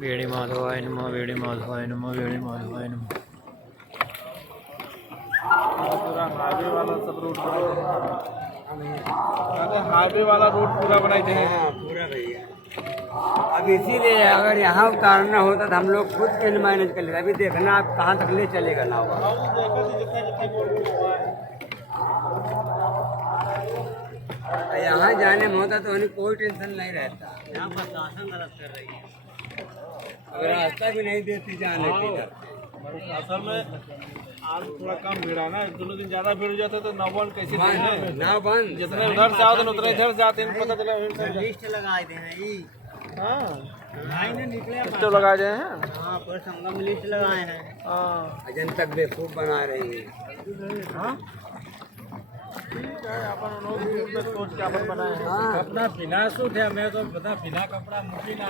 वेणी माधवाय नमः, वेणी माधवाय नमः, वेणी माधवाय नमः। पूरा हाईवे वाला सब रूट हाईवे वाला रूट पूरा बनाए थे। हाँ पूरा भैया। अब इसीलिए अगर यहाँ उतारना होता तो हम लोग खुद के मैनेज कर लेते। अभी देखना आप कहाँ तक ले चलेगा ना हुआ। यहाँ जाने में होता तो उन्हें कोई टेंशन नहीं रहता। यहाँ प्रशासन गलत कर रही है, अगर रास्ता भी नहीं देती जाने की। असल में आज थोड़ा कम भीड़ है ना, दोनों दिन ज्यादा भीड़ हो जाता तो नौबन कैसे ना बंद जितने उधर से आते उतने इधर से आते पता चला। लिस्ट लगाए थे तो लगा जाए हैं। हाँ पर संगम लिस्ट लगाए हैं। हाँ जनता बेवकूफ बना रही है। हाँ ठीक है, अपन लोग भी सोच के अपन बनाए हैं। अपना बिना सूट है, मैं तो बता बिना कपड़ा मुझे ना